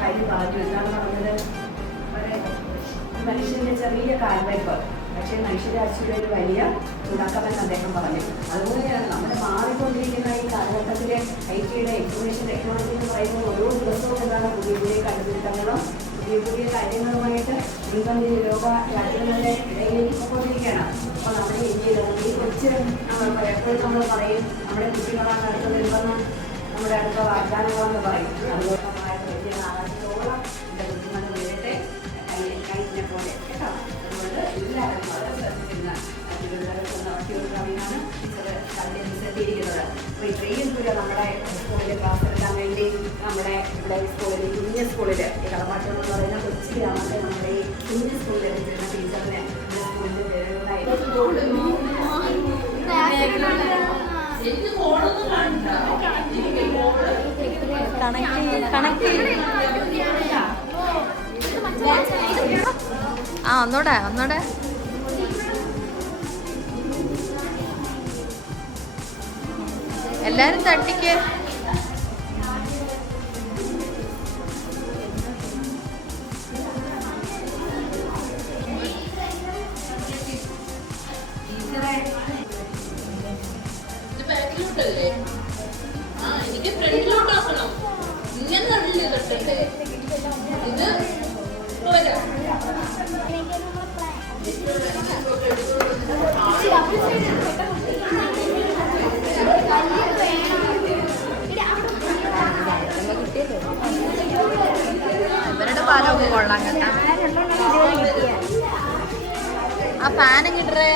കാര്യം പറഞ്ഞു. എന്താണ് പറഞ്ഞത്? മനുഷ്യന്റെ ചെറിയ കാൽവയ്പ്, പക്ഷേ മനുഷ്യരാശിയുടെ ഒരു വലിയ തുടക്കമെന്ന് അദ്ദേഹം പറഞ്ഞു. അതുപോലെയാണ് നമ്മുടെ മാറിക്കൊണ്ടിരിക്കുന്ന ഈ കാലഘട്ടത്തിലെ IT-യുടെ ഇൻഫർമേഷൻ ടെക്നോളജി എന്ന് പറയുമ്പോൾ ഓരോ ദിവസവും എന്താണ് പുതിയ പുതിയ കണ്ടുപിടുത്തങ്ങളും പുതിയ പുതിയ കാര്യങ്ങളുമായിട്ട് ലോക രാജ്യങ്ങളുടെ ഇടയിലേക്ക് പോയിക്കൊണ്ടിരിക്കുകയാണ്. അപ്പോൾ നമ്മുടെ ഇന്ത്യയിൽ ഈ കൊച്ച് എപ്പോഴും നമ്മൾ പറയും നമ്മുടെ കുട്ടികളാണ് അടുത്ത് വരുമെന്ന്, നമ്മുടെ അടുത്ത വാഗ്ദാനങ്ങളെന്ന് പറയും. അതുപോലെ വലിയ നാളത്തോളം എൻ്റെ ബുദ്ധിമുട്ട് നേരിട്ടെ കൈറ്റിനെ പോലെ കേട്ടോ. അതുകൊണ്ട് എല്ലാവരും വളരെ ശ്രദ്ധിക്കുന്ന കവിയാണ് ടീച്ചർ എത്തിയിരിക്കുന്നത്. അപ്പോൾ ഇത്രയും ദൂരം നമ്മുടെ സ്കൂളിൽ ക്ലാസ് എടുക്കാൻ വേണ്ടി നമ്മുടെ ഇവിടെ സ്കൂളിൽ കുഞ്ഞ സ്കൂളിൽ ഈ കളപ്പാട്ടം എന്ന് പറയുന്ന കൊച്ചി ഗ്രാമത്തെ നമ്മുടെ ഈ കുഞ്ഞ സ്കൂളിൽ എത്തിച്ചിരുന്ന ടീച്ചറിനെ സ്കൂളിൻ്റെ പേരുകളായി ഒന്നൂടെ എല്ലാരും തട്ടിക്ക്. എനിക്ക് ഫ്രണ്ടിലോട്ടാക്കണം. ഇങ്ങനെ തള്ളില്ലേ തട്ടണ്ടേ? ഇത് ഇവരുടെ പാലൊക്കെ കൊള്ളാം കേട്ടാ. ആ ഫാനും കിട്ടേ.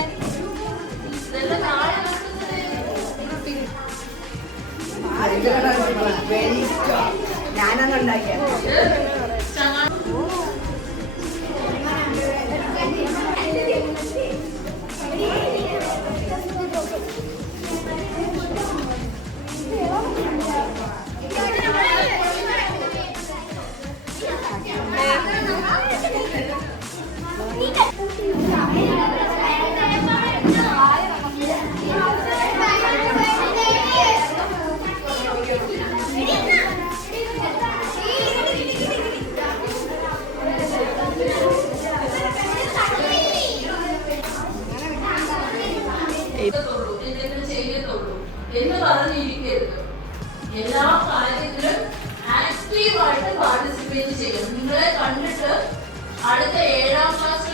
ഞാനൊന്നുണ്ടാക്കിയ എന്ന് പറഞ്ഞിരിക്കരുത്. എല്ലാ കാര്യത്തിലും ആക്റ്റീവായിട്ട് പാർട്ടിസിപ്പേറ്റ് ചെയ്യണം. നിങ്ങളെ കണ്ടിട്ട് അടുത്ത 7ാം ക്ലാസ്